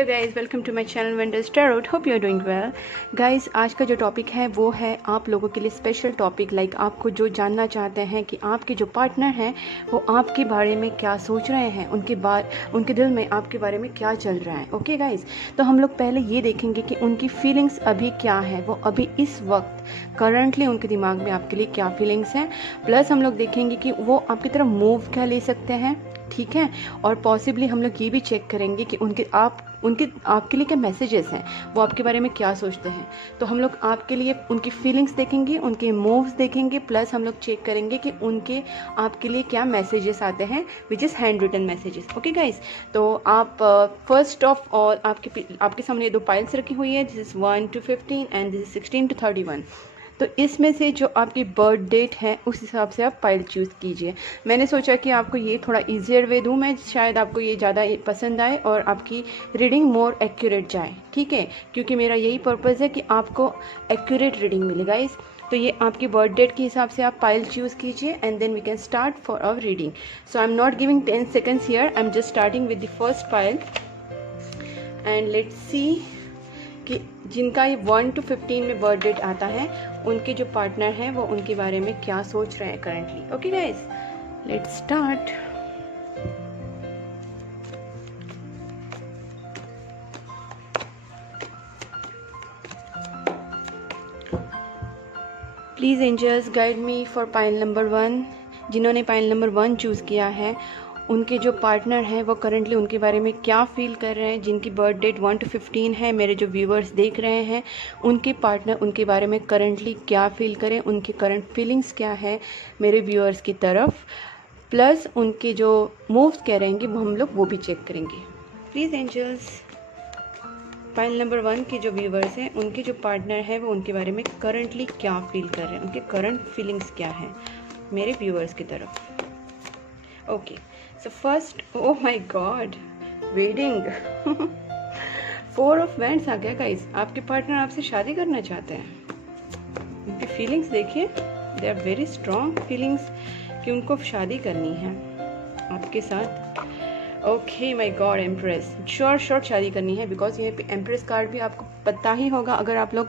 Hello guys, welcome to my channel Vendors Tarot. Hope you are doing well. Guys, आज का जो topic है वो है आप लोगों के लिए स्पेशल टॉपिक। आपको जो जानना चाहते हैं कि आपके जो पार्टनर हैं वो आपके बारे में क्या सोच रहे हैं, उनके दिल में आपके बारे में क्या चल रहा है। ओके गाइस, तो हम लोग पहले ये देखेंगे कि उनकी फीलिंग्स अभी क्या है, वो अभी इस वक्त करंटली उनके दिमाग में आपके लिए क्या फीलिंग्स हैं। प्लस हम लोग देखेंगे कि वो आपकी तरफ मूव क्या ले सकते हैं, ठीक है। और पॉसिबली हम लोग ये भी चेक करेंगे कि आपके लिए क्या मैसेजेस हैं, वो आपके बारे में क्या सोचते हैं। तो हम लोग आपके लिए उनकी फीलिंग्स देखेंगे, उनके मूव्स देखेंगे, प्लस हम लोग चेक करेंगे कि उनके आपके लिए क्या मैसेजेस आते हैं, which is handwritten messages. Okay guys, तो आप फर्स्ट ऑफ ऑल आपके सामने दो पाइल्स रखी हुई है। This is 1 to 15 and this is 16 to 31। तो इसमें से जो आपकी बर्थ डेट है उस हिसाब से आप पाइल चूज़ कीजिए। मैंने सोचा कि आपको ये थोड़ा ईजियर वे दूँ मैं, शायद आपको ये ज़्यादा पसंद आए और आपकी रीडिंग मोर एक्यूरेट जाए, ठीक है। क्योंकि मेरा यही पर्पज़ है कि आपको एक्यूरेट रीडिंग मिले गाइस। तो ये आपकी बर्थ डेट के हिसाब से आप पाइल चूज़ कीजिए and then we can start for our reading. So I am not giving 10 seconds here, I am just starting with the first pile and let's see कि जिनका ये 1 to 15 में birth date आता है उनके जो partner हैं वो उनके बारे में क्या सोच रहे हैं currently. Okay guys, let's start. Please angels guide me for pile number 1। जिन्होंने पाइल नंबर 1 चूज़ किया है उनके जो पार्टनर हैं वो करंटली उनके बारे में क्या फ़ील कर रहे हैं। जिनकी बर्थ डेट 1 to 15 है, मेरे जो व्यूअर्स देख रहे हैं उनके पार्टनर उनके बारे में करंटली क्या फ़ील करें, उनकी करंट फीलिंग्स क्या है मेरे व्यूअर्स की तरफ, प्लस उनके जो मूव्स क्या रहेंगे वो हम लोग वो भी चेक करेंगे। प्लीज़ एंजल्स, पाइल नंबर 1 के जो व्यूअर्स हैं उनके जो पार्टनर है वो उनके बारे में करंटली क्या फ़ील कर रहे हैं, उनके करंट फीलिंग्स क्या हैं मेरे व्यूअर्स की तरफ। Okay, so first, oh my God, wedding 4 of Wands आ गया गाइस। आपके पार्टनर आपसे शादी करना चाहते हैं। उनकी फीलिंग्स देखिए, they are very strong feelings कि उनको शादी करनी है आपके साथ। Okay my God, empress, sure शादी करनी है, बिकॉज ये एम्प्रेस कार्ड भी आपको पता ही होगा। अगर आप लोग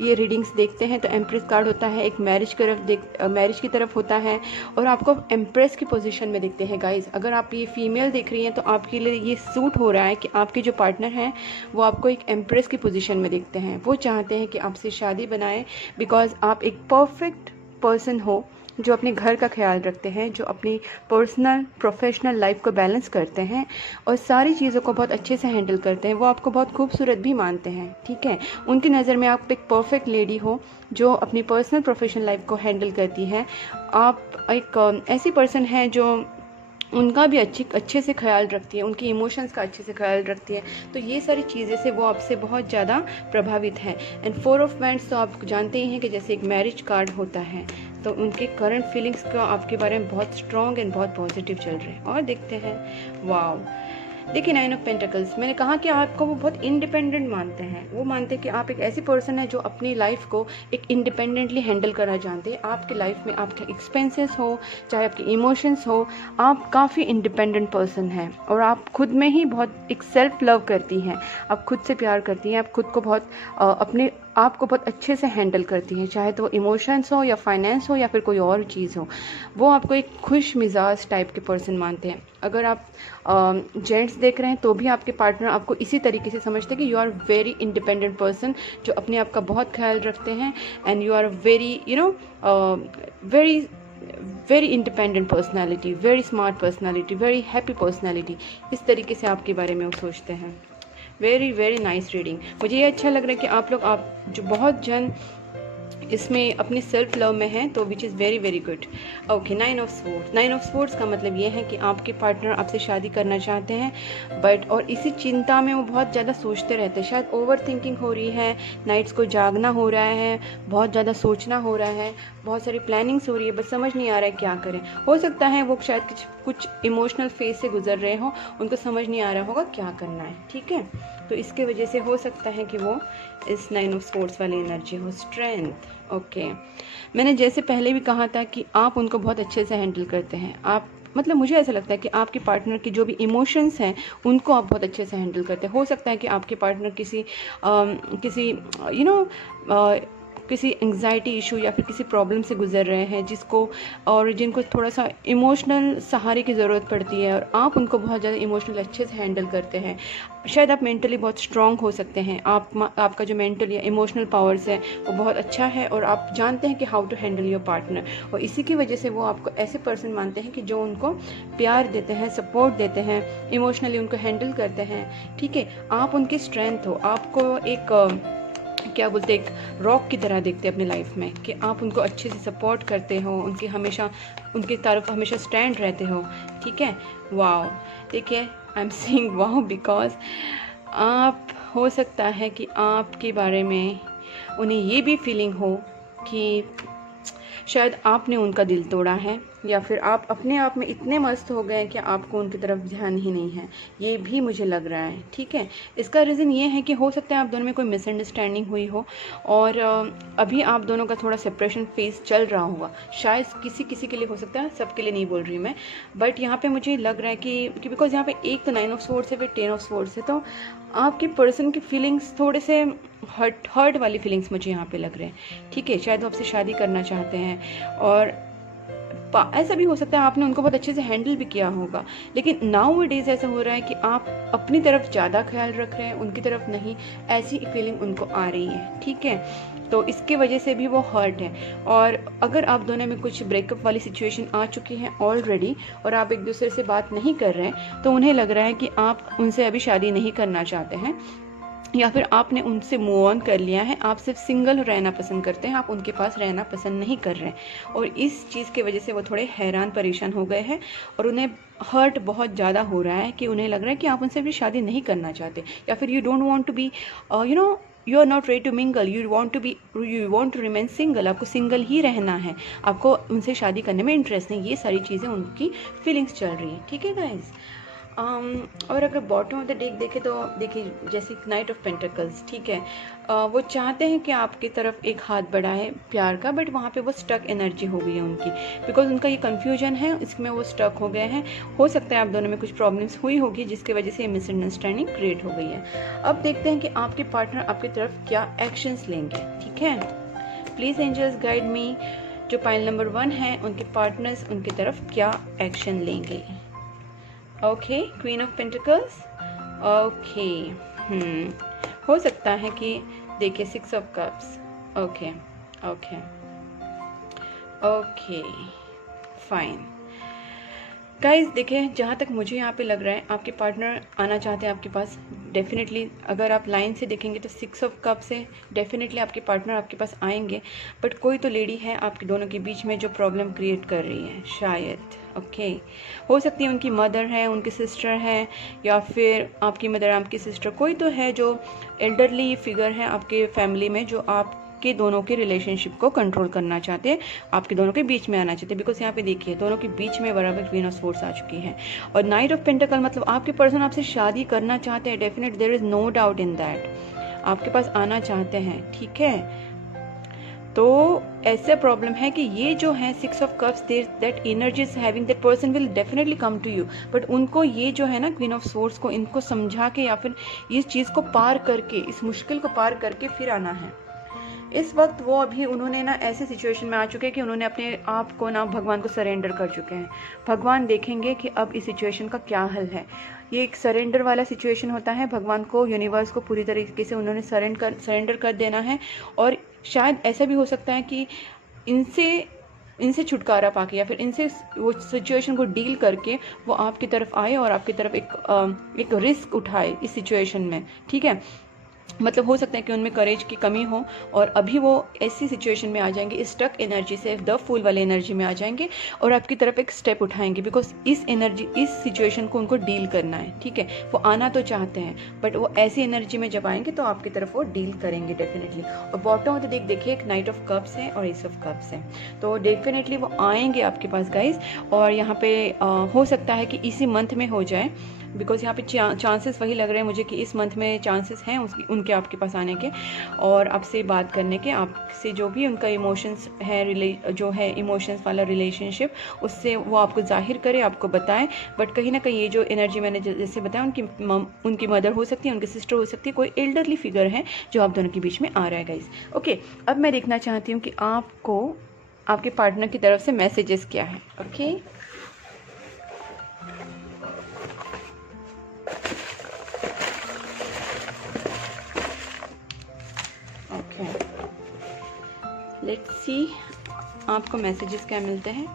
ये रीडिंग्स देखते हैं तो एम्प्रेस कार्ड होता है एक मैरिज की तरफ होता है और आपको एम्प्रेस की पोजीशन में देखते हैं गाइस। अगर आप ये फीमेल देख रही हैं तो आपके लिए ये सूट हो रहा है कि आपके जो पार्टनर हैं वो आपको एक एम्प्रेस की पोजीशन में देखते हैं। वो चाहते हैं कि आपसे शादी बनाए, बिकॉज आप एक परफेक्ट पर्सन हो जो अपने घर का ख्याल रखते हैं, जो अपनी पर्सनल प्रोफेशनल लाइफ को बैलेंस करते हैं और सारी चीज़ों को बहुत अच्छे से हैंडल करते हैं। वो आपको बहुत खूबसूरत भी मानते हैं, ठीक है। उनकी नज़र में आप एक परफेक्ट लेडी हो जो अपनी पर्सनल प्रोफेशनल लाइफ को हैंडल करती है। आप एक ऐसी पर्सन है जो उनका भी अच्छे से ख्याल रखती है, उनकी इमोशंस का अच्छे से ख्याल रखती है। तो ये सारी चीज़ें से वो आपसे बहुत ज़्यादा प्रभावित है। एंड 4 of Wands तो आप जानते ही हैं कि जैसे एक मैरिज कार्ड होता है, तो उनके करंट फीलिंग्स का आपके बारे में बहुत स्ट्रॉन्ग एंड बहुत पॉजिटिव चल रहे हैं। और देखते हैं, वाओ, देखिए 9 of Pentacles। मैंने कहा कि आपको वो बहुत इंडिपेंडेंट मानते हैं। वो मानते हैं कि आप एक ऐसी पर्सन है जो अपनी लाइफ को एक इंडिपेंडेंटली हैंडल करना जानते हैं। आपकी लाइफ में आपके एक्सपेंसेस हो चाहे आपके इमोशंस हो, आप काफ़ी इंडिपेंडेंट पर्सन हैं और आप खुद में ही बहुत एक सेल्फ लव करती हैं। आप खुद से प्यार करती हैं, आप खुद को बहुत अपने आप को बहुत अच्छे से हैंडल करती हैं, चाहे तो वो इमोशंस हो या फाइनेंस हो या फिर कोई और चीज़ हो। वो आपको एक खुश मिजाज टाइप के पर्सन मानते हैं। अगर आप जेंट्स देख रहे हैं तो भी आपके पार्टनर आपको इसी तरीके से समझते हैं कि you are very independent person जो अपने आप का बहुत ख्याल रखते हैं and you are very very independent personality, very smart personality, very happy personality. इस तरीके से आपके बारे में वो सोचते हैं। Very nice reading. मुझे ये अच्छा लग रहा है कि आप जो बहुत जन इसमें अपने सेल्फ लव में हैं, तो विच is very good. Okay, 9 of Swords। 9 of Swords का मतलब ये है कि आपके पार्टनर आपसे शादी करना चाहते हैं, बट और इसी चिंता में वो बहुत ज़्यादा सोचते रहते हैं। शायद ओवर थिंकिंग हो रही है, नाइट्स को जागना हो रहा है, बहुत ज़्यादा सोचना हो रहा है, बहुत सारी प्लानिंग्स हो रही है, बस समझ नहीं आ रहा है क्या करें। हो सकता है वो शायद कुछ इमोशनल फेज से गुजर रहे हो, उनको समझ नहीं आ रहा होगा क्या करना है, ठीक है। तो इसके वजह से हो सकता है कि वो इस 9 of Swords वाली एनर्जी हो। Strength, okay. मैंने जैसे पहले भी कहा था कि आप उनको बहुत अच्छे से हैंडल करते हैं। आप मतलब मुझे ऐसा लगता है कि आपके पार्टनर की जो भी इमोशंस हैं उनको आप बहुत अच्छे से हैंडल करते हैं। हो सकता है कि आपके पार्टनर किसी यू नो किसी एंग्जाइटी इशू या फिर किसी प्रॉब्लम से गुजर रहे हैं जिनको थोड़ा सा इमोशनल सहारे की ज़रूरत पड़ती है, और आप उनको बहुत ज़्यादा इमोशनल अच्छे से हैंडल करते हैं। शायद आप मेंटली बहुत स्ट्रांग हो सकते हैं, आपका जो मेंटल या इमोशनल पावर्स है वो बहुत अच्छा है, और आप जानते हैं कि how to handle your partner, और इसी की वजह से वो आपको ऐसे पर्सन मानते हैं कि जो उनको प्यार देते हैं, सपोर्ट देते हैं, इमोशनली उनको हैंडल करते हैं। ठीक है, आप उनकी स्ट्रेंथ हो, आपको एक क्या बोलते एक रॉक की तरह देखते हैं अपनी लाइफ में, कि आप उनको अच्छे से सपोर्ट करते हो, उनकी तरफ हमेशा स्टैंड रहते हो। ठीक है, वाओ, देखिए आई एम सेइंग वाओ बिकॉज आप हो सकता है कि आपके बारे में उन्हें ये भी फीलिंग हो कि शायद आपने उनका दिल तोड़ा है, या फिर आप अपने आप में इतने मस्त हो गए कि आपको उनकी तरफ ध्यान ही नहीं है, ये भी मुझे लग रहा है। ठीक है, इसका रीज़न ये है कि हो सकता है आप दोनों में कोई मिसअंडरस्टैंडिंग हुई हो, और अभी आप दोनों का थोड़ा सेपरेशन फेस चल रहा होगा। शायद किसी के लिए हो सकता है, सबके लिए नहीं बोल रही मैं, बट यहाँ पे मुझे लग रहा है कि बिकॉज यहाँ पे एक तो 9 ऑफ स्वॉर्ड्स है, फिर 10 ऑफ स्वॉर्ड्स है, तो आपके पर्सन की फीलिंग्स थोड़े से हर्ट वाली फीलिंग्स मुझे यहाँ पे लग रहे हैं। ठीक है, शायद वो आपसे शादी करना चाहते हैं, और ऐसा भी हो सकता है आपने उनको बहुत अच्छे से हैंडल भी किया होगा, लेकिन नाउ डेज ऐसा हो रहा है कि आप अपनी तरफ ज़्यादा ख्याल रख रहे हैं, उनकी तरफ नहीं, ऐसी फीलिंग उनको आ रही है। ठीक है, तो इसके वजह से भी वो हर्ट है, और अगर आप दोनों में कुछ ब्रेकअप वाली सिचुएशन आ चुकी है ऑलरेडी, और आप एक दूसरे से बात नहीं कर रहे हैं, तो उन्हें लग रहा है कि आप उनसे अभी शादी नहीं करना चाहते हैं, या फिर आपने उनसे मूव ऑन कर लिया है, आप सिर्फ सिंगल रहना पसंद करते हैं, आप उनके पास रहना पसंद नहीं कर रहे हैं, और इस चीज़ की वजह से वो थोड़े हैरान परेशान हो गए हैं, और उन्हें हर्ट बहुत ज़्यादा हो रहा है कि उन्हें लग रहा है कि आप उनसे भी शादी नहीं करना चाहते, या फिर you don't want to be you are not ready to mingle, you want to remain single, आपको सिंगल ही रहना है, आपको उनसे शादी करने में इंटरेस्ट नहीं। ये सारी चीज़ें उनकी फीलिंग्स चल रही हैं। ठीक है गाइज, और अगर बॉटम ऑफ द डेक देखें तो देखिए जैसे नाइट ऑफ पेंटिकल्स। ठीक है, वो चाहते हैं कि आपकी तरफ एक हाथ बढ़ाए प्यार का, बट वहाँ पे वो स्टक एनर्जी हो गई है उनकी, बिकॉज उनका ये कन्फ्यूजन है, इसमें वो स्टक हो गए हैं। हो सकता है आप दोनों में कुछ प्रॉब्लम्स हुई होगी जिसकी वजह से ये मिसअंडरस्टैंडिंग क्रिएट हो गई है। अब देखते हैं कि आपके पार्टनर आपकी तरफ क्या एक्शंस लेंगे। ठीक है, प्लीज़ एंजल्स गाइड मी, जो पाइल नंबर 1 है उनके पार्टनर्स उनकी तरफ क्या एक्शन लेंगे। Okay, queen of pentacles. Okay, हो सकता है कि देखिए 6 of cups. Okay okay okay, fine guys. देखिए जहाँ तक मुझे यहाँ पे लग रहा है आपके पार्टनर आना चाहते हैं आपके पास डेफिनेटली। अगर आप लाइन से देखेंगे तो 6 ऑफ कप से डेफिनेटली आपके पार्टनर आपके पास आएंगे, बट कोई तो लेडी है आपके दोनों के बीच में जो प्रॉब्लम क्रिएट कर रही है शायद। ओके, हो सकती है उनकी मदर है, उनकी सिस्टर है, या फिर आपकी मदर आपकी सिस्टर, कोई तो है जो एल्डरली फिगर है आपके फैमिली में, जो आपके दोनों के रिलेशनशिप को कंट्रोल करना चाहते हैं, आपके दोनों के बीच में आना चाहते हैं। बिकॉज यहाँ पे देखिए दोनों के बीच में बराबर क्वीन ऑफ स्वॉर्ड्स आ चुकी है, और नाइट ऑफ पेंटिकल मतलब आपके पर्सन आपसे शादी करना चाहते हैं, definite there is no doubt in that, आपके पास आना चाहते हैं। ठीक है, तो ऐसा प्रॉब्लम है कि ये जो है 6 of cups, that energy is having, that person will definitely come to you, but उनको ये जो है ना क्वीन ऑफ स्वॉर्ड्स को इनको समझा के या फिर इस चीज़ को पार करके, इस मुश्किल को पार करके फिर आना है। इस वक्त वो अभी उन्होंने ना ऐसे सिचुएशन में आ चुके हैं कि उन्होंने अपने आप को ना भगवान को सरेंडर कर चुके हैं। भगवान देखेंगे कि अब इस सिचुएशन का क्या हल है। ये एक सरेंडर वाला सिचुएशन होता है, भगवान को, यूनिवर्स को पूरी तरीके से उन्होंने सरेंडर कर देना है, और शायद ऐसा भी हो सकता है कि इनसे छुटकारा पाके या फिर इनसे वो सिचुएशन को डील करके वो आपकी तरफ आए और आपकी तरफ एक रिस्क उठाए इस सिचुएशन में। ठीक है, मतलब हो सकता है कि उनमें करेज की कमी हो, और अभी वो ऐसी सिचुएशन में आ जाएंगे, इस स्टक एनर्जी से द फूल वाले एनर्जी में आ जाएंगे और आपकी तरफ एक स्टेप उठाएंगे, बिकॉज इस सिचुएशन को उनको डील करना है। ठीक है, वो आना तो चाहते हैं, बट वो ऐसी एनर्जी में जब आएंगे तो आपकी तरफ वो डील करेंगे डेफिनेटली। और बॉटम ऑफ द डेक देखिए एक नाइट ऑफ कप्स है और एस ऑफ कप्स है, तो डेफिनेटली वो आएंगे आपके पास गाइज। और यहाँ पे हो सकता है कि इसी मंथ में हो जाए, बिकॉज यहाँ पे चांसेस वही लग रहे हैं मुझे कि इस मंथ में चांसेस हैं उनके आपके पास आने के और आपसे बात करने के, आपसे जो भी उनका इमोशंस है, जो है इमोशंस वाला रिलेशनशिप, उससे वो आपको जाहिर करे, आपको बताएं। बट कहीं ना कहीं ये जो एनर्जी मैंने जैसे बताया, उनकी मदर हो सकती है, उनकी सिस्टर हो सकती है, कोई एल्डरली फिगर है जो आप दोनों के बीच में आ रहा है गाइस। ओके, अब मैं देखना चाहती हूँ कि आपको आपके पार्टनर की तरफ से मैसेजेस क्या है। ओके, लेट्स सी आपको मैसेजेस क्या मिलते हैं।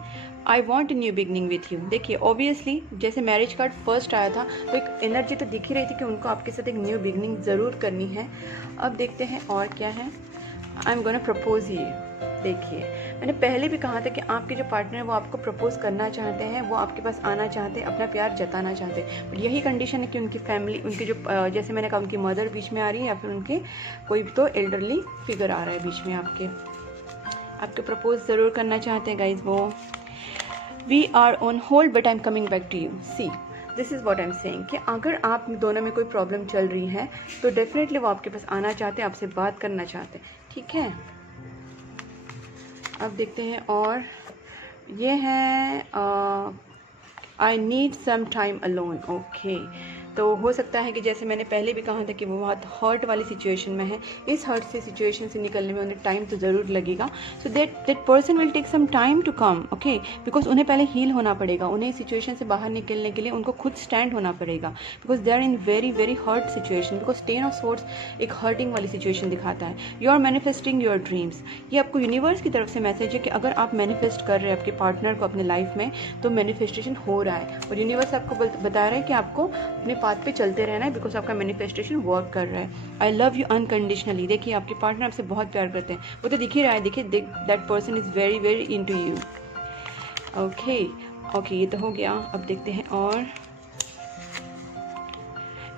I want a new beginning with you. देखिए ऑब्वियसली जैसे मैरिज कार्ड फर्स्ट आया था तो एक एनर्जी तो दिख ही रही थी कि उनको आपके साथ एक न्यू बिगनिंग ज़रूर करनी है। अब देखते हैं और क्या है। I am gonna propose you. देखिए मैंने पहले भी कहा था कि आपके जो पार्टनर है वो आपको प्रपोज करना चाहते हैं, वो आपके पास आना चाहते हैं, अपना प्यार जताना चाहते हैं। बट यही कंडीशन है कि उनकी फैमिली, उनके जो जैसे मैंने कहा उनकी मदर बीच में आ रही है या फिर उनके कोई तो एल्डरली फिगर आ रहा है बीच में आपके प्रपोज ज़रूर करना चाहते हैं गाइज वो। We are on hold but I am coming back to you. See this is what I am saying कि अगर आप दोनों में कोई प्रॉब्लम चल रही है तो डेफिनेटली वो आपके पास आना चाहते हैं, आपसे बात करना चाहते हैं, ठीक है। अब देखते हैं और ये है I need some time alone. Okay, तो हो सकता है कि जैसे मैंने पहले भी कहा था कि वो बहुत हर्ट वाली सिचुएशन में है, इस हर्ट से सिचुएशन से निकलने में उन्हें टाइम तो ज़रूर लगेगा। So that person will take some time to come. Okay, because उन्हें पहले हील होना पड़ेगा, उन्हें सिचुएशन से बाहर निकलने के लिए उनको खुद स्टैंड होना पड़ेगा, because they are in very very hurt situation. Because 10 of swords एक हर्टिंग वाली सिचुएशन दिखाता है। You are manifesting your dreams. ये आपको यूनिवर्स की तरफ से मैसेज है कि अगर आप मैनिफेस्ट कर रहे हैं आपके पार्टनर को अपने लाइफ में तो मैनिफेस्टेशन हो रहा है और यूनिवर्स आपको बता रहा है कि आपको अपने पाथ पे चलते रहना है, बिकॉज आपका मैनिफेस्टेशन वर्क कर रहा है। I love you unconditionally. देखिए आपके पार्टनर आपसे बहुत प्यार करते हैं, वो तो दिख ही रहा है। देखिए that person is very very into you. Okay, ये तो हो गया। अब देखते हैं और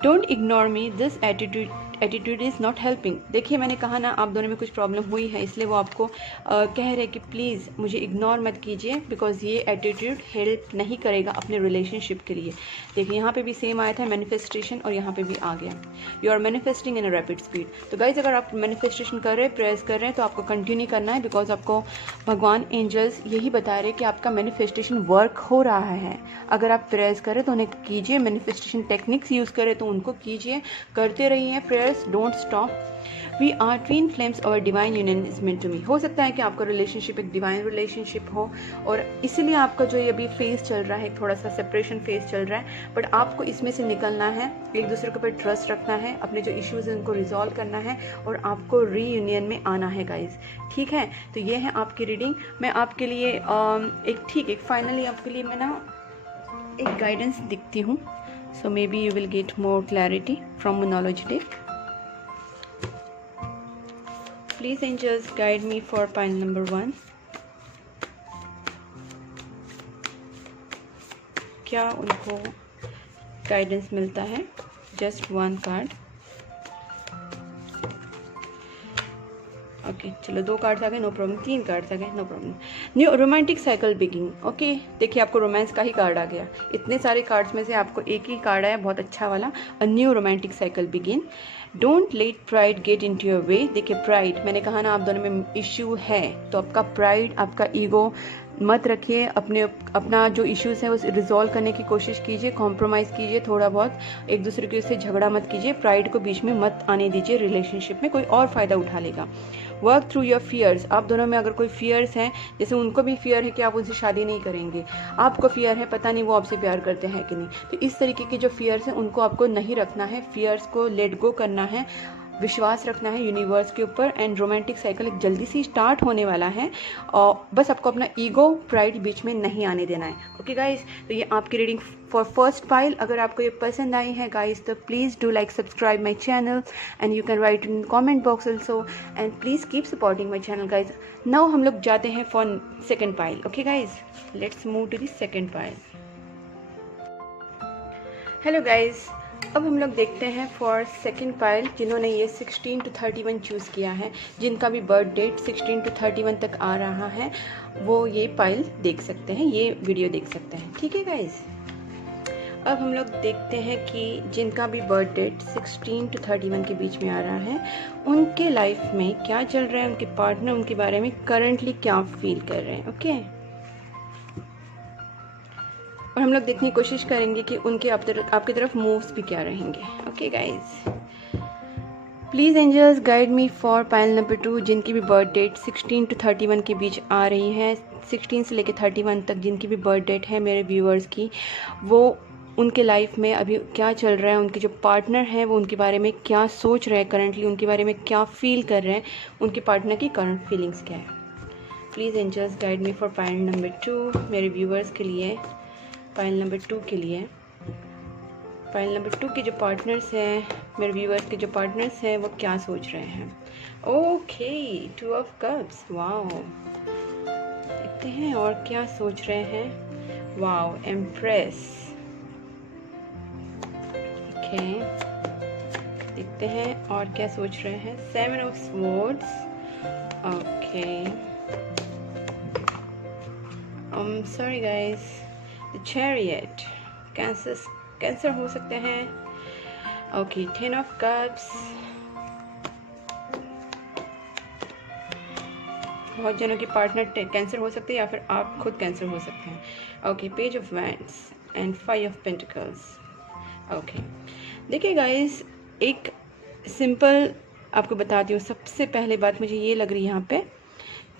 don't ignore me, this attitude is not helping. देखिए मैंने कहा ना आप दोनों में कुछ प्रॉब्लम हुई है, इसलिए वो आपको कह रहे हैं कि प्लीज़ मुझे इग्नोर मत कीजिए, बिकॉज ये एटीट्यूड हेल्प नहीं करेगा अपने रिलेशनशिप के लिए। देखिए यहाँ पे भी सेम आया था मैनिफेस्टेशन और यहाँ पे भी आ गया you are manifesting in a rapid speed. तो गाइज अगर आप मैनिफेस्टेशन कर रहे हैं, प्रेयर्स कर रहे हैं, तो आपको कंटिन्यू करना है, बिकॉज आपको भगवान एंजल्स यही बता रहे हैं कि आपका मैनिफेस्टेशन वर्क हो रहा है। अगर आप प्रेयर्स करें तो उन्हें कीजिए, मैनिफेस्टेशन टेक्निक्स यूज़ करें तो उनको कीजिए, करते रहिए prayers, don't stop. We are twin flames और divine union is meant to me. हो सकता है कि आपका रिलेशनशिप एक डिवाइन रिलेशनशिप हो और इसीलिए आपका जो ये अभी फेज चल रहा है, थोड़ा सा सेपरेशन फेज चल रहा है, बट आपको इसमें से निकलना है, एक दूसरे के ऊपर ट्रस्ट रखना है, अपने जो इश्यूज हैं उनको रिजॉल्व करना है और आपको रीयूनियन में आना है गाइज, ठीक है। तो ये है आपकी रीडिंग। मैं आपके लिए एक फाइनली आपके लिए मैं ना एक गाइडेंस दिखती हूँ, so maybe you will get more clarity from monology deck. Please angels guide me for pile number 1. क्या उनको गाइडेंस मिलता है? Just 1 card. ओके चलो 2 कार्ड्स आ गए, नो प्रॉब्लम। 3 कार्ड्स आ गए, no problem. New romantic cycle beginning. Okay देखिए आपको रोमांस का ही कार्ड आ गया। इतने सारे कार्ड्स में से आपको एक ही कार्ड आया, बहुत अच्छा वाला, a new romantic cycle begin. Don't let pride get into your way. देखिए प्राइड, मैंने कहा ना आप दोनों में इश्यू है, तो आपका प्राइड, आपका ईगो मत रखिए। अपना जो इश्यूज़ है वो रिजॉल्व करने की कोशिश कीजिए, कॉम्प्रोमाइज़ कीजिए थोड़ा बहुत, एक दूसरे के से झगड़ा मत कीजिए, प्राइड को बीच में मत आने दीजिए रिलेशनशिप में, कोई और फ़ायदा उठा लेगा। Work through your fears. आप दोनों में अगर कोई फियर्स हैं, जैसे उनको भी फियर है कि आप उनसे शादी नहीं करेंगे, आपको फियर है पता नहीं वो आपसे प्यार करते हैं कि नहीं, तो इस तरीके के जो फियर्स हैं उनको आपको नहीं रखना है, फियर्स को लेट गो करना है, विश्वास रखना है यूनिवर्स के ऊपर। एंड रोमांटिक साइकिल एक जल्दी से स्टार्ट होने वाला है और बस आपको अपना ईगो प्राइड बीच में नहीं आने देना है। ओके गाइज, तो ये आपकी रीडिंग फॉर फर्स्ट पाइल। अगर आपको ये पसंद आई है गाइज तो please do like subscribe my channel and you can write in comment box also and please keep supporting my channel guys. Now हम लोग जाते हैं for second pile. Okay guys, let's move to the second pile. Hello guys, अब हम लोग देखते हैं for second pile जिन्होंने ये 16 to 31 चूज़ किया है, जिनका भी बर्थ डेट 16 to 31 तक आ रहा है, वो ये पाइल देख सकते हैं, ये वीडियो देख सकते हैं, ठीक है गाइज। अब हम लोग देखते हैं कि जिनका भी बर्थ डेट 16 to 31 के बीच में आ रहा है, उनके लाइफ में क्या चल रहा है, उनके पार्टनर उनके बारे में करंटली क्या फील कर रहे हैं। ओके, और हम लोग देखने की कोशिश करेंगे कि उनके आपकी तरफ मूव्स भी क्या रहेंगे। Okay guys, please angels guide me for pile number 2, जिनकी भी बर्थ डेट 16 to 31 के बीच आ रही है। 16 से लेकर 31 तक जिनकी भी बर्थ डेट है मेरे व्यूअर्स की, वो उनके लाइफ में अभी क्या चल रहा है, उनके जो पार्टनर हैं वो उनके बारे में क्या सोच रहे हैं करंटली, उनके बारे में क्या फील कर रहे हैं, उनके पार्टनर की करंट फीलिंग्स क्या है। Please angels guide me for pile number 2, मेरे व्यूअर्स के लिए, पाइल नंबर 2 के लिए। पाइल नंबर 2 के जो पार्टनर्स हैं, मेरे व्यूअर्स के जो पार्टनर्स हैं, वो क्या सोच रहे हैं। ओके, 2 ऑफ कप्स, वाओ, देखते हैं और क्या सोच रहे हैं। वाओ, एम्प्रेस, ओके, देखते हैं और क्या सोच रहे हैं। 7 of swords, okay, sorry guys, the chariot, cancer हो सकते हैं। ओके, 10 ऑफ कप्स, बहुत जनों की पार्टनर कैंसर हो सकते हैं या फिर आप खुद कैंसर हो सकते हैं। Okay, page of wands and 5 of pentacles. Okay, देखिए गाइस, एक सिंपल आपको बताती हूँ। सबसे पहले बात मुझे ये लग रही है यहाँ पे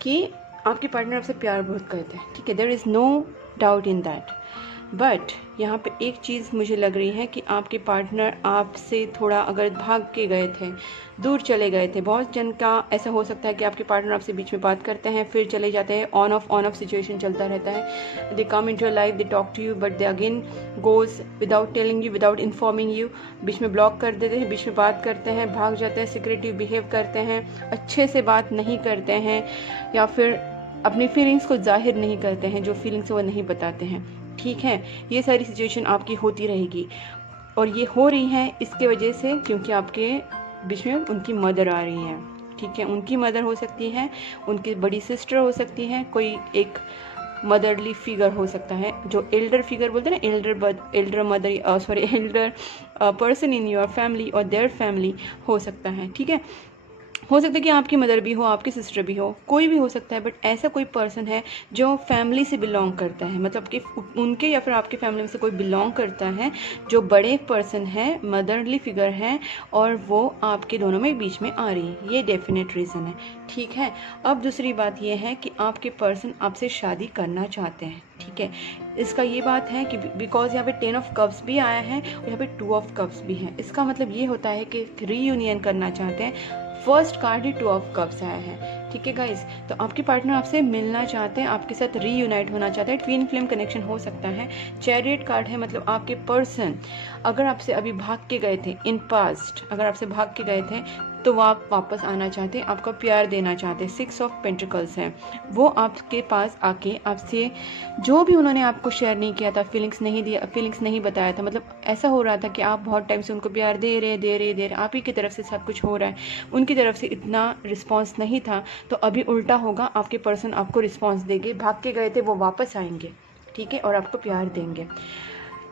कि आपके पार्टनर आपसे प्यार बहुत करते हैं, ठीक है, there is no doubt in that. But यहाँ पे एक चीज़ मुझे लग रही है कि आपके पार्टनर आपसे थोड़ा अगर भाग के गए थे, दूर चले गए थे। बहुत जन का ऐसा हो सकता है कि आपके पार्टनर आपसे बीच में बात करते हैं, फिर चले जाते हैं, ऑन ऑफ सिचुएशन चलता रहता है। They come into your life, they talk to you, but they again goes without telling you, without informing you. बीच में ब्लॉक कर देते हैं, बीच में बात करते हैं, भाग जाते हैं, सिक्रेटिव बिहेव करते हैं, अच्छे से बात नहीं करते हैं, या फिर अपनी फीलिंग्स को जाहिर नहीं करते हैं, जो फीलिंग्स वो नहीं बताते हैं, ठीक है। ये सारी सिचुएशन आपकी होती रहेगी और ये हो रही है इसके वजह से क्योंकि आपके बीच में उनकी मदर आ रही है, ठीक है। उनकी मदर हो सकती है, उनकी बड़ी सिस्टर हो सकती है, कोई एक मदरली फिगर हो सकता है, जो एल्डर फिगर बोलते हैं ना, Elder mother, sorry, Elder person in your family और देयर फैमिली हो सकता है, ठीक है। हो सकता है कि आपकी मदर भी हो, आपकी सिस्टर भी हो, कोई भी हो सकता है, बट ऐसा कोई पर्सन है जो फैमिली से बिलोंग करता है, मतलब कि उनके या फिर आपके फैमिली में से कोई बिलोंग करता है, जो बड़े पर्सन है, मदरली फिगर है, और वो आपके दोनों में बीच में आ रही है। ये डेफिनेट रीज़न है, ठीक है। अब दूसरी बात ये है कि आपके पर्सन आपसे शादी करना चाहते हैं, ठीक है। इसका ये बात है कि बिकॉज यहाँ पे 10 ऑफ कप्स भी आया है और यहाँ पे 2 ऑफ कप्स भी है, इसका मतलब ये होता है कि रीयूनियन करना चाहते हैं। First card he 2 of cups आया है, ठीक है गाइस। तो आपके पार्टनर आपसे मिलना चाहते हैं, आपके साथ रीयूनाइट होना चाहते हैं, ट्विन फ्लेम कनेक्शन हो सकता है। चैरियट कार्ड है, मतलब आपके पर्सन अगर आपसे अभी भाग के गए थे इन पास्ट, अगर आपसे भाग के गए थे तो वो आप वापस आना चाहते हैं, आपका प्यार देना चाहते हैं। 6 ऑफ पेंटिकल्स है, वो आपके पास आके आपसे जो भी उन्होंने आपको शेयर नहीं किया था, फीलिंग्स नहीं बताया था, मतलब ऐसा हो रहा था कि आप बहुत टाइम से उनको प्यार दे रहे, आप ही की तरफ से सब कुछ हो रहा है, उनकी तरफ से इतना रिस्पॉन्स नहीं था। तो अभी उल्टा होगा, आपके पर्सन आपको रिस्पॉन्स देंगे, भाग के गए थे वो वापस आएंगे, ठीक है, और आपको प्यार देंगे।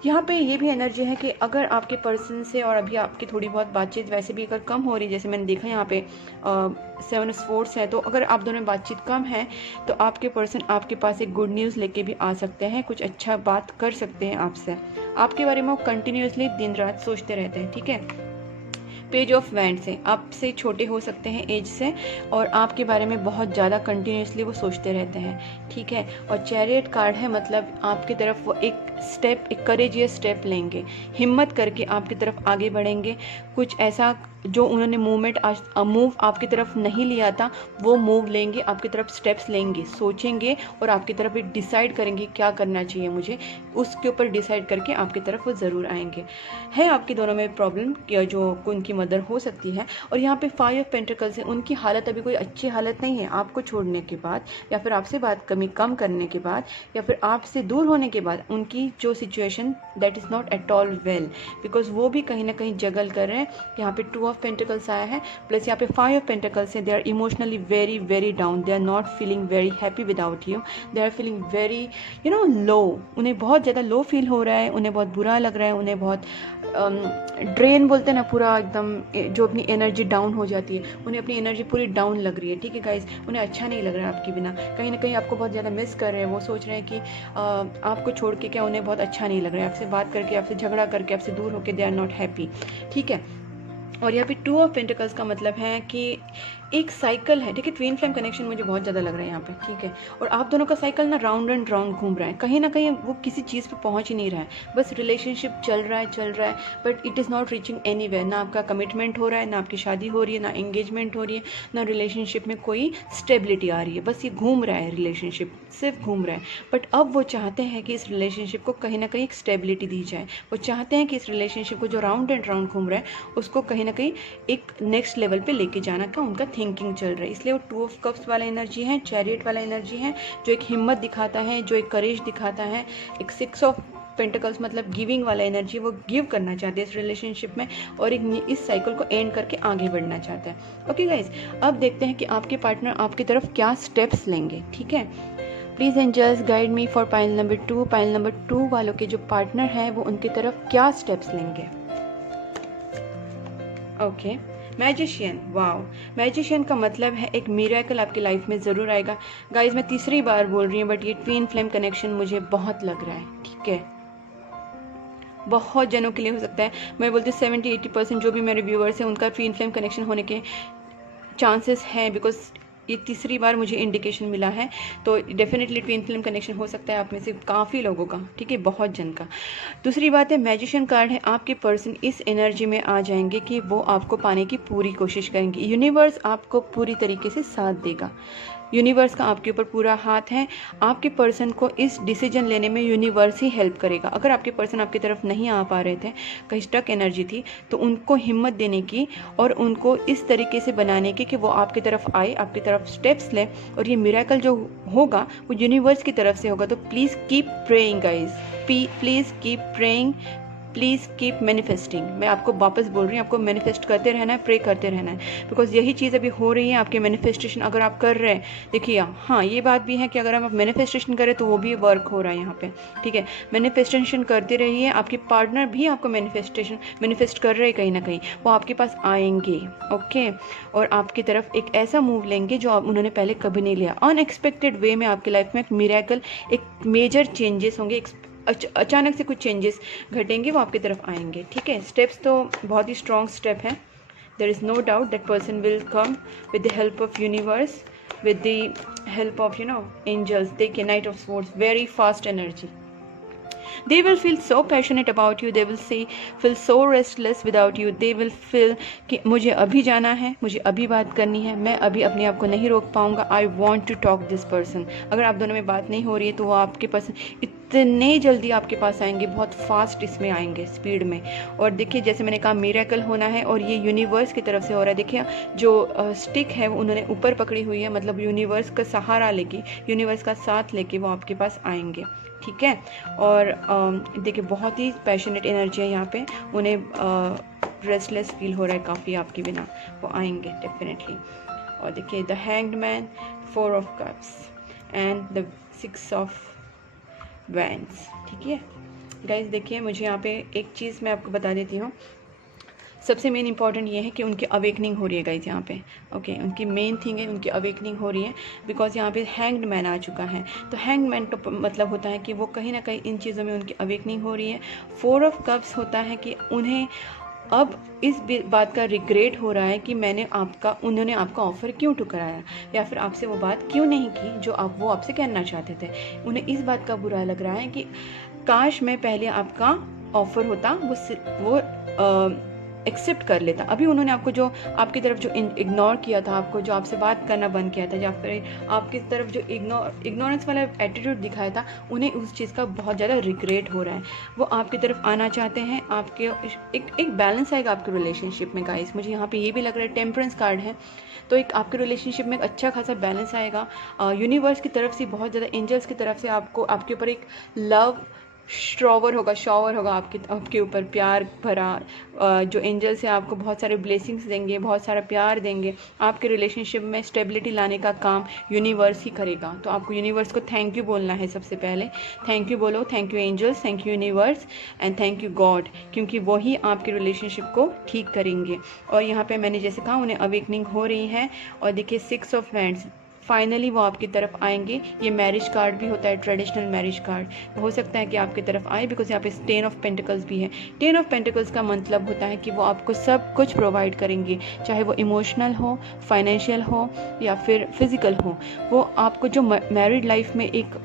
यहाँ पे ये भी एनर्जी है कि अगर आपके पर्सन से और अभी आपकी थोड़ी बहुत बातचीत वैसे भी अगर कम हो रही, जैसे मैंने देखा यहाँ पे 7 ऑफ स्वॉर्ड्स है, तो अगर आप दोनों में बातचीत कम है तो आपके पर्सन आपके पास एक गुड न्यूज़ लेके भी आ सकते हैं, कुछ अच्छा बात कर सकते हैं आपसे, आपके बारे में वो कंटिन्यूसली दिन रात सोचते रहते हैं, ठीक है। पेज ऑफ वैंड्स है, आपसे छोटे हो सकते हैं एज से और आपके बारे में बहुत ज़्यादा कंटिन्यूसली वो सोचते रहते हैं, ठीक है। और चैरियट कार्ड है, मतलब आपकी तरफ वो एक करेजियस स्टेप लेंगे, हिम्मत करके आपकी तरफ आगे बढ़ेंगे। कुछ ऐसा जो उन्होंने मूव आपकी तरफ नहीं लिया था, वो मूव लेंगे, आपकी तरफ स्टेप्स लेंगे, सोचेंगे और आपकी तरफ एक डिसाइड करेंगे क्या करना चाहिए मुझे, उसके ऊपर डिसाइड करके आपकी तरफ वो ज़रूर आएंगे। है आपके दोनों में प्रॉब्लम जो उनकी मदर हो सकती है। और यहाँ पे 5 ऑफ पेंटिकल्स है, उनकी हालत अभी कोई अच्छी हालत नहीं है, आपको छोड़ने के बाद या फिर आपसे बात कम करने के बाद या फिर आपसे दूर होने के बाद उनकी जो situation that is not at all well, because वो भी कहीं ना कहीं जगल कर रहे हैं। यहाँ पे 2 ऑफ पेंटिकल्स आया है, प्लस यहाँ पे 5 ऑफ पेंटिकल्स है। They are emotionally very very down, they are not feeling very happy without you, they are feeling very low. उन्हें बहुत ज़्यादा लो फील हो रहा है, उन्हें बहुत बुरा लग रहा है, उन्हें बहुत ड्रेन बोलते हैं ना, पूरा एकदम जो अपनी एनर्जी डाउन हो जाती है, उन्हें अपनी एनर्जी पूरी डाउन लग रही है। ठीक है गाइज, उन्हें अच्छा नहीं लग रहा है आपके बिना, कहीं ना कहीं आपको बहुत ज़्यादा मिस कर रहे हैं। वो सोच रहे हैं कि आपको छोड़ के क्या उन्हें बहुत अच्छा नहीं लग रहा है, आपसे बात करके, आपसे झगड़ा करके, आपसे दूर होकर दे आर नॉट हैप्पी। ठीक है, और यहाँ पे 2 ऑफ पेंटिकल्स का मतलब है कि एक साइकिल है। ठीक है, ट्विन फ्लेम कनेक्शन मुझे बहुत ज़्यादा लग रहा है यहाँ पे। ठीक है, और आप दोनों का साइकिल ना राउंड एंड राउंड घूम रहा है, कहीं ना कहीं वो किसी चीज़ पे पहुँच ही नहीं रहा है, बस रिलेशनशिप चल रहा है, but it is not reaching anywhere. ना आपका कमिटमेंट हो रहा है, ना आपकी शादी हो रही है, ना एंगेजमेंट हो रही है, ना रिलेशनशिप में कोई स्टेबिलिटी आ रही है, बस ये घूम रहा है, रिलेशनशिप सिर्फ घूम रहा है। बट अब वो चाहते हैं कि इस रिलेशनशिप को कहीं ना कहीं एक स्टेबिलिटी दी जाए। वो चाहते हैं कि इस रिलेशनशिप को जो राउंड एंड राउंड घूम रहा है उसको कहीं ना कहीं एक नेक्स्ट लेवल पे लेके जाना का उनका थिंकिंग चल रहा है। इसलिए वो 2 ऑफ कप्स वाला एनर्जी है, चैरियट वाला एनर्जी है, जो एक हिम्मत दिखाता है, जो एक करेज दिखाता है। एक 6 ऑफ पेंटिकल्स मतलब गिविंग वाला एनर्जी, वो गिव करना चाहते हैं इस रिलेशनशिप में और एक इस साइकिल को एंड करके आगे बढ़ना चाहते हैं। ओके गाइज, अब देखते हैं कि आपके पार्टनर आपकी तरफ क्या स्टेप्स लेंगे। ठीक है, please angels guide me for pile number 2। Pile number 2 वालों के जो पार्टनर है वो उनकी तरफ क्या स्टेप्स लेंगे। Okay, magician. वाओ, मैजिशियन का मतलब है एक मिरेकल आपकी लाइफ में ज़रूर आएगा। गाइज मैं तीसरी बार बोल रही हूँ, बट ये ट्विन फ्लेम कनेक्शन मुझे बहुत लग रहा है। ठीक है, बहुत जनों के लिए हो सकता है, मैं बोलती हूँ 70-80% जो भी मेरे व्यूअर्स हैं उनका ट्विन फ्लेम कनेक्शन होने के चांसेस हैं, बिकॉज ये तीसरी बार मुझे इंडिकेशन मिला है, तो डेफिनेटली ट्विन फ्लेम कनेक्शन हो सकता है आप में से काफ़ी लोगों का। ठीक है, बहुत जन का। दूसरी बात है, मैजिशियन कार्ड है, आपके पर्सन इस एनर्जी में आ जाएंगे कि वो आपको पाने की पूरी कोशिश करेंगे। यूनिवर्स आपको पूरी तरीके से साथ देगा, यूनिवर्स का आपके ऊपर पूरा हाथ है। आपके पर्सन को इस डिसीजन लेने में यूनिवर्स ही हेल्प करेगा। अगर आपके पर्सन आपकी तरफ नहीं आ पा रहे थे, कहीं स्टक एनर्जी थी, तो उनको हिम्मत देने की और उनको इस तरीके से बनाने की कि वो आपकी तरफ आए, आपकी तरफ स्टेप्स लें, और ये मिरेकल जो होगा वो यूनिवर्स की तरफ से होगा। तो please keep praying guys, please keep praying, please keep manifesting. मैं आपको वापस बोल रही हूँ, आपको मैनिफेस्ट करते रहना है, प्रे करते रहना है, बिकॉज यही चीज़ अभी हो रही है। आपके मैनिफेस्टेशन अगर आप कर रहे हैं, देखिए हाँ ये बात भी है कि अगर आप मैनिफेस्टेशन करें तो वो भी वर्क हो रहा है यहाँ पे। ठीक है, मैनिफेस्टेशन करते रहिए, आपके पार्टनर भी आपको मैनिफेस्ट कर रहे हैं, कहीं ना कहीं वो आपके पास आएंगे। ओके, और आपकी तरफ एक ऐसा मूव लेंगे जो उन्होंने पहले कभी नहीं लिया। अनएक्सपेक्टेड वे में आपकी लाइफ में एक मिरेकल, एक मेजर चेंजेस होंगे, अचानक से कुछ चेंजेस घटेंगे, वो आपकी तरफ आएंगे। ठीक है, स्टेप्स तो बहुत ही स्ट्रॉन्ग स्टेप है। There is no doubt that person will come with the help of universe, with the help of angels. देखिए, knight of swords, very fast energy. They will feel so passionate about you, they will feel so restless without you, they will feel कि मुझे अभी जाना है, मुझे अभी बात करनी है, मैं अभी अपने आप को नहीं रोक पाऊंगा, I want to talk this person। अगर आप दोनों में बात नहीं हो रही है तो वो आपके पास इतने जल्दी आपके पास आएंगे, बहुत फास्ट इसमें आएंगे, स्पीड में। और देखिए, जैसे मैंने कहा मिरेकल होना है और ये यूनिवर्स की तरफ से हो रहा है। देखिए, जो स्टिक है वो उन्होंने ऊपर पकड़ी हुई है, मतलब यूनिवर्स का सहारा लेके, यूनिवर्स का साथ लेके वो आपके पास आएंगे। ठीक है, और देखिए बहुत ही पैशनेट एनर्जी है यहाँ पे, उन्हें रेस्टलेस फील हो रहा है काफ़ी आपके बिना, वो आएंगे डेफिनेटली। और देखिए the hanged man, 4 of cups and the 6 of wands. ठीक है गाइज, देखिए मुझे यहाँ पे एक चीज़ मैं आपको बता देती हूँ। सबसे मेन इंपॉर्टेंट ये है कि उनकी अवेकनिंग हो रही है गाइज यहाँ पे। ओके, उनकी मेन थिंग है, उनकी अवेकनिंग हो रही है, बिकॉज यहाँ पे हैंग्ड मैन आ चुका है। तो हैंग्ड मैन का मतलब होता है कि वो कहीं ना कहीं इन चीज़ों में उनकी अवेकनिंग हो रही है। 4 ऑफ कप्स होता है कि उन्हें अब इस बात का रिग्रेट हो रहा है कि उन्होंने आपका ऑफ़र क्यों ठुकराया, या फिर आपसे वो बात क्यों नहीं की जो वो आपसे कहना चाहते थे। उन्हें इस बात का बुरा लग रहा है कि काश मैं पहले आपका ऑफ़र होता वो एक्सेप्ट कर लेता। अभी उन्होंने आपको जो आपकी तरफ जो इग्नोर किया था, आपको जो आपसे बात करना बंद किया था, या फिर आपकी तरफ जो इग्नोरेंस वाला एटीट्यूड दिखाया था, उन्हें उस चीज़ का बहुत ज़्यादा रिग्रेट हो रहा है। वो आपकी तरफ आना चाहते हैं, आपके एक बैलेंस आएगा आपके रिलेशनशिप में गाइस। मुझे यहाँ पे ये भी लग रहा है, टेम्परेंस कार्ड है, तो एक आपके रिलेशनशिप में एक अच्छा खासा बैलेंस आएगा। यूनिवर्स की तरफ से, बहुत ज़्यादा एंजल्स की तरफ से आपको आपके ऊपर एक लव शावर होगा आपके ऊपर प्यार भरा। जो एंजल्स हैं आपको बहुत सारे ब्लेसिंग्स देंगे, बहुत सारा प्यार देंगे। आपके रिलेशनशिप में स्टेबिलिटी लाने का काम यूनिवर्स ही करेगा। तो आपको यूनिवर्स को थैंक यू बोलना है। सबसे पहले थैंक यू बोलो, thank you angels, thank you universe and thank you God, क्योंकि वही आपके रिलेशनशिप को ठीक करेंगे। और यहाँ पे मैंने जैसे कहा उन्हें अवेकनिंग हो रही है। और देखिए 6 ऑफ वैंड्स, फाइनली वो आपकी तरफ आएंगे। ये मैरिज कार्ड भी होता है, ट्रेडिशनल मैरिज कार्ड हो सकता है कि आपकी तरफ आए, बिकॉज यहाँ पे 10 ऑफ पेंटिकल्स भी है। 10 ऑफ पेंटिकल्स का मतलब होता है कि वो आपको सब कुछ प्रोवाइड करेंगे, चाहे वो इमोशनल हो, फाइनेंशियल हो या फिर फिजिकल हो। वो आपको जो मैरिड लाइफ में एक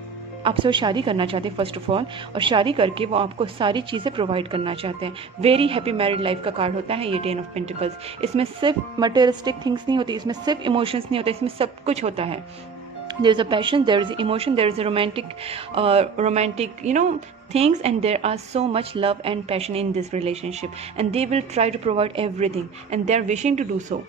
आपसे वो शादी करना चाहते हैं फर्स्ट ऑफ ऑल, और शादी करके वो आपको सारी चीज़ें प्रोवाइड करना चाहते हैं। वेरी हैप्पी मैरिड लाइफ का कार्ड होता है ये 10 ऑफ पेंटिकल्स। इसमें सिर्फ मटेरियलिस्टिक थिंग्स नहीं होती, इसमें सिर्फ इमोशंस नहीं होते, इसमें सब कुछ होता है। there is a passion, there is emotion, there is a romantic things, and there are so much love and passion in this relationship, and they will try to provide everything and they are wishing to do so।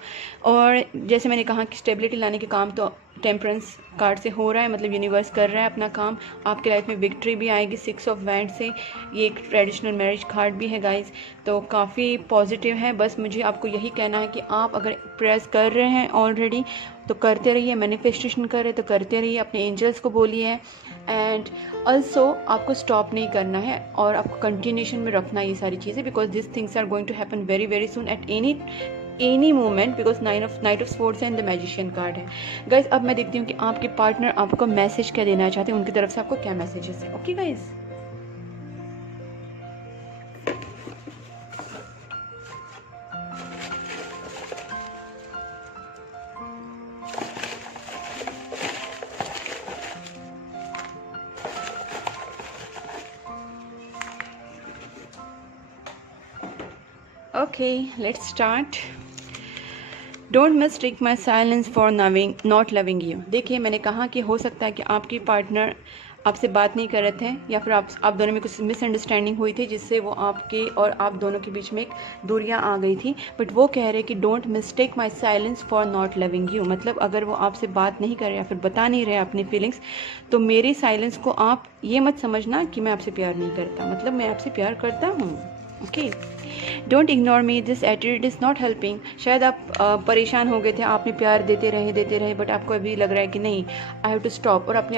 और जैसे मैंने कहा कि stability लाने के काम तो temperance card से हो रहा है, मतलब यूनिवर्स कर रहा है अपना काम। आपके लाइफ में विक्ट्री भी आएगी 6 ऑफ वैंड से। ये एक ट्रेडिशनल मैरिज कार्ड भी है गाइज, तो काफ़ी पॉजिटिव है। बस मुझे आपको यही कहना है कि आप अगर प्रेयर्स कर रहे हैं ऑलरेडी तो करते रहिए, मैनिफेस्टेशन कर रहे तो करते रहिए, अपने एंजल्स को बोलिए। एंड ऑल्सो आपको स्टॉप नहीं करना है और आपको कंटिन्यूशन में रखना है ये सारी चीज़ें, because this things are going to happen very very soon at any moment, because knight of sports and the magician card है। गाइज अब मैं देखती हूँ कि आपके पार्टनर आपको मैसेज क्या देना चाहते हैं, उनकी तरफ से आपको क्या मैसेजेस है। Okay guys, okay, let's start। Don't mistake my silence for not loving you. देखिए मैंने कहा कि हो सकता है कि आपकी पार्टनर आपसे बात नहीं कर रहे थे, या फिर आप दोनों में कुछ मिसअंडरस्टैंडिंग हुई थी जिससे वो आपके और आप दोनों के बीच में एक दूरियां आ गई थी। बट वो कह रहे कि don't mistake my silence for not loving you, मतलब अगर वो आपसे बात नहीं कर रहे या फिर बता नहीं रहे अपनी फीलिंग्स, तो मेरे साइलेंस को आप ये मत समझना कि मैं आपसे प्यार नहीं करता, मतलब मैं आपसे प्यार करता हूँ। Okay, don't ignore me, this attitude is not helping. शायद आप परेशान हो गए थे, आपने प्यार देते रहे, बट आपको अभी लग रहा है कि नहीं, आई हैव टू स्टॉप, और आपने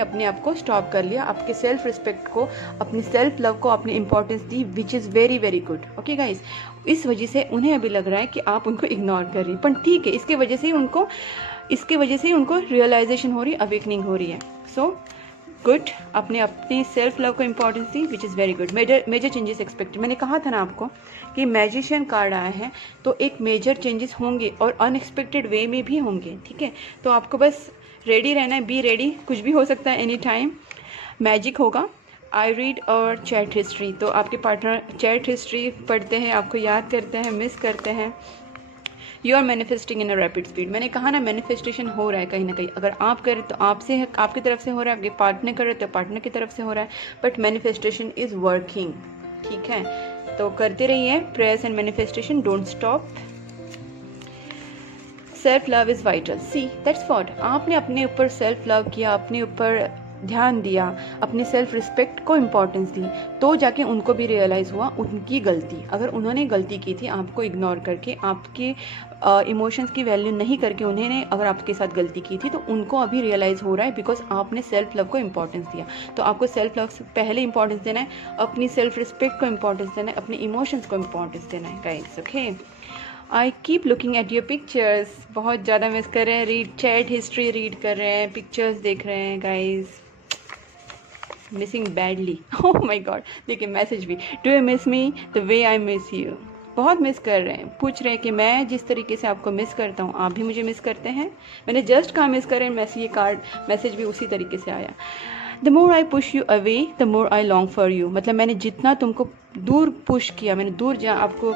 अपने आप को स्टॉप कर लिया। आपके सेल्फ रिस्पेक्ट को, अपनी सेल्फ लव को आपने इंपॉर्टेंस दी, which is very very good. Okay guys, इस वजह से उन्हें अभी लग रहा है कि आप उनको इग्नोर कर रही है, पर ठीक है, इसके वजह से ही उनको रियलाइजेशन हो रही, अवेकनिंग हो रही है। सो गुड, आपने अपनी सेल्फ लव को इंपॉर्टेंस दी, which is very good. Major changes expected. मैंने कहा था ना आपको कि मैजिशियन कार्ड आया है तो एक मेजर चेंजेस होंगे और अनएक्सपेक्टेड वे में भी होंगे, ठीक है। तो आपको बस रेडी रहना है, बी रेडी, कुछ भी हो सकता है एनी टाइम, मैजिक होगा। आई रीड और चैट हिस्ट्री, तो आपके पार्टनर चैट हिस्ट्री पढ़ते हैं, आपको याद करते हैं, मिस करते हैं। You are manifesting in a rapid speed. मैंने कहा ना मैनिफेस्टेशन हो रहा है कहीं ना कहीं, अगर आप करें तो आपकी तरफ से हो रहा है, आपके पार्टनर कर रहे तो पार्टनर की तरफ से हो रहा है, बट मैनिफेस्टेशन इज वर्किंग, ठीक है। तो करते रहिए prayers and manifestation, don't stop. Self love is vital, see that's what. आपने अपने ऊपर सेल्फ लव किया, अपने ऊपर ध्यान दिया, अपनी सेल्फ रिस्पेक्ट को इम्पोर्टेंस दी, तो जाके उनको भी रियलाइज़ हुआ उनकी गलती। अगर उन्होंने गलती की थी आपको इग्नोर करके, आपके इमोशंस की वैल्यू नहीं करके उन्होंने अगर आपके साथ गलती की थी, तो उनको अभी रियलाइज़ हो रहा है, बिकॉज आपने सेल्फ लव को इम्पोर्टेंस दिया। तो आपको सेल्फ लव से पहले इंपॉर्टेंस देना है, अपनी सेल्फ रिस्पेक्ट को इम्पोर्टेंस देना है, अपने इमोशंस को इम्पोर्टेंस देना है guys. Okay, I keep looking at your pictures, बहुत ज़्यादा मिस कर रहे हैं, रीड चैट हिस्ट्री रीड कर रहे हैं, पिक्चर्स देख रहे हैं guys, missing badly. Oh my God, देखिए मैसेज भी, do you miss me the way I miss you. बहुत मिस कर रहे हैं, पूछ रहे हैं कि मैं जिस तरीके से आपको मिस करता हूँ आप भी मुझे मिस करते हैं। मैंने जस्ट कहा मिस करें, ये मैसेज भी उसी तरीके से आया। The more I push you away the more I long for you, मतलब मैंने जितना तुमको दूर पुश किया, मैंने दूर आपको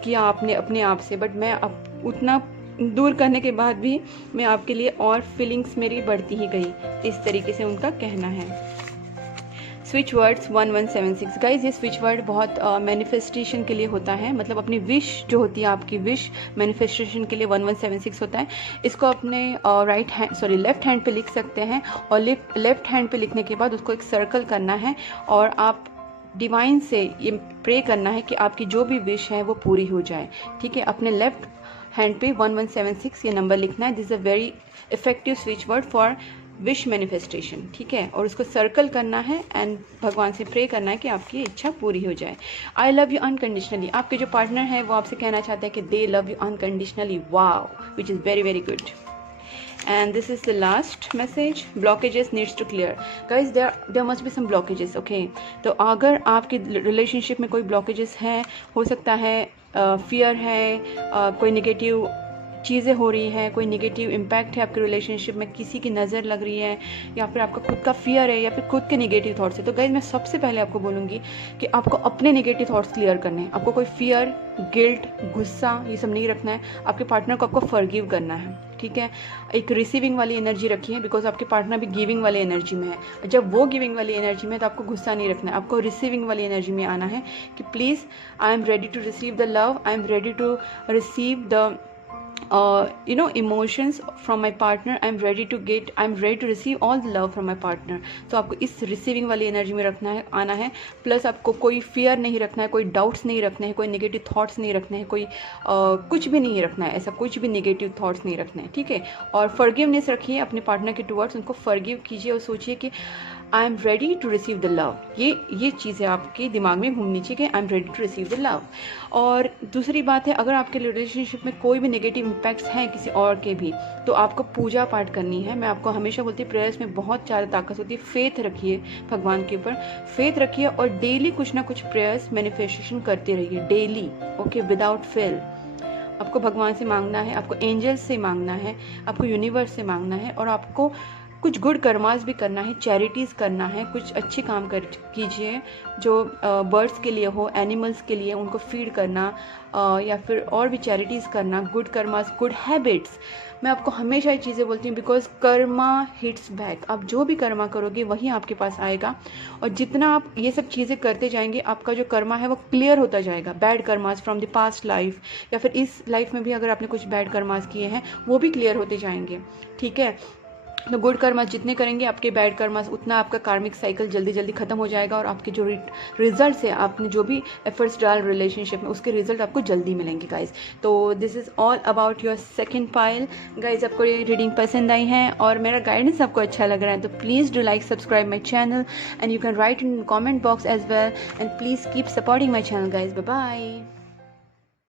किया आपने अपने आप से, बट मैं अब उतना दूर करने के बाद भी मैं आपके लिए और फीलिंग्स मेरी बढ़ती ही गई, इस तरीके से उनका कहना है। Switch words 1176। गाइज ये स्विच वर्ड बहुत मैनिफेस्टेशन के लिए होता है, मतलब अपनी विश जो होती है आपकी विश मैनिफेस्टेशन के लिए 1176 होता है। इसको अपने लेफ्ट हैंड पे लिख सकते हैं और लेफ्ट हैंड पे लिखने के बाद उसको एक सर्कल करना है और आप डिवाइन से ये प्रे करना है कि आपकी जो भी विश है वो पूरी हो जाए। ठीक है, अपने लेफ्ट हैंड पे 1176 ये नंबर लिखना है। This is a very effective switch word for wish manifestation. ठीक है, और उसको सर्कल करना है एंड भगवान से प्रे करना है कि आपकी इच्छा पूरी हो जाए। आई लव यू अनकंडीशनली, आपके जो पार्टनर है वो आपसे कहना चाहते हैं कि दे love you unconditionally. Wow, which is very very good. And this is the last message. Blockages needs to clear. Guys, there must be some blockages, okay? तो अगर आपकी रिलेशनशिप में कोई ब्लॉकेजेस है, हो सकता है फियर है, कोई नेगेटिव चीज़ें हो रही हैं, कोई नेगेटिव इम्पैक्ट है आपके रिलेशनशिप में, किसी की नज़र लग रही है, या फिर आपका खुद का फियर है, या फिर खुद के नेगेटिव थॉट्स है, तो गाइज मैं सबसे पहले आपको बोलूँगी कि आपको अपने नेगेटिव थॉट्स क्लियर करने हैं। आपको कोई फियर, गिल्ट, गुस्सा ये सब नहीं रखना है। आपके पार्टनर को आपको फॉरगिव करना है। ठीक है, एक रिसीविंग वाली एनर्जी रखिए, बिकॉज आपके पार्टनर भी गिविंग वाली एनर्जी में है। जब वो गिविंग वाली एनर्जी में है तो आपको गुस्सा नहीं रखना है, आपको रिसीविंग वाली एनर्जी में आना है कि please I am ready to receive the love, I am ready to receive the emotions from my partner, I'm ready to receive all the love from my partner। तो आपको इस रिसीविंग वाली energy में रखना है, आना है। प्लस आपको कोई फियर नहीं रखना है, कोई डाउट्स नहीं रखने हैं, कोई नेगेटिव थॉट्स नहीं रखने हैं, कोई कुछ भी नहीं रखना है, ऐसा कुछ भी नेगेटिव थॉट्स नहीं रखने हैं। ठीक है, और फॉरगिवनेस रखिए अपने पार्टनर के टुवर्ड्स, उनको फॉरगिव कीजिए और सोचिए कि I am ready to receive the love. ये चीज़ें आपके दिमाग में घूमनी चाहिए कि I am ready to receive the love. और दूसरी बात है, अगर आपके रिलेशनशिप में कोई भी नेगेटिव इम्पैक्ट्स हैं किसी और के भी, तो आपको पूजा पाठ करनी है। मैं आपको हमेशा बोलती हूँ प्रेयर्स में बहुत ज़्यादा ताकत होती है। फेथ रखिए भगवान के ऊपर, फेथ रखिए और डेली कुछ ना कुछ प्रेयर्स मैनिफेस्टेशन करते रहिए डेली, ओके, विदाउट फेल। आपको भगवान से मांगना है, आपको एंजल्स से मांगना है, आपको यूनिवर्स से मांगना है, और आपको कुछ गुड कर्मास भी करना है, चैरिटीज़ करना है, कुछ अच्छे काम कीजिए जो बर्ड्स के लिए हो, एनिमल्स के लिए, उनको फीड करना, या फिर और भी चैरिटीज़ करना, गुड कर्मास, गुड हैबिट्स। मैं आपको हमेशा ये चीज़ें बोलती हूँ बिकॉज कर्मा हिट्स बैक। आप जो भी कर्मा करोगे वही आपके पास आएगा, और जितना आप ये सब चीज़ें करते जाएंगे आपका जो कर्मा है वो क्लियर होता जाएगा। Bad karmas from the past life, या फिर इस लाइफ में भी अगर आपने कुछ बैड कर्मास किए हैं वो भी क्लियर होते जाएंगे। ठीक है, तो गुड कर्मास जितने करेंगे आपके बैड कर्मास उतना आपका कार्मिक साइकिल जल्दी जल्दी खत्म हो जाएगा, और आपके जो रिजल्ट्स है, आपने जो भी एफर्ट्स डाल रिलेशनशिप में, उसके रिजल्ट आपको जल्दी मिलेंगे गाइज। तो this is all about your second pile. Guys आपको ये रीडिंग पसंद आई है और मेरा गाइडेंस आपको अच्छा लग रहा है तो please do like, subscribe my channel, and you can write in comment box as well, and please keep supporting my channel guys. Bye bye.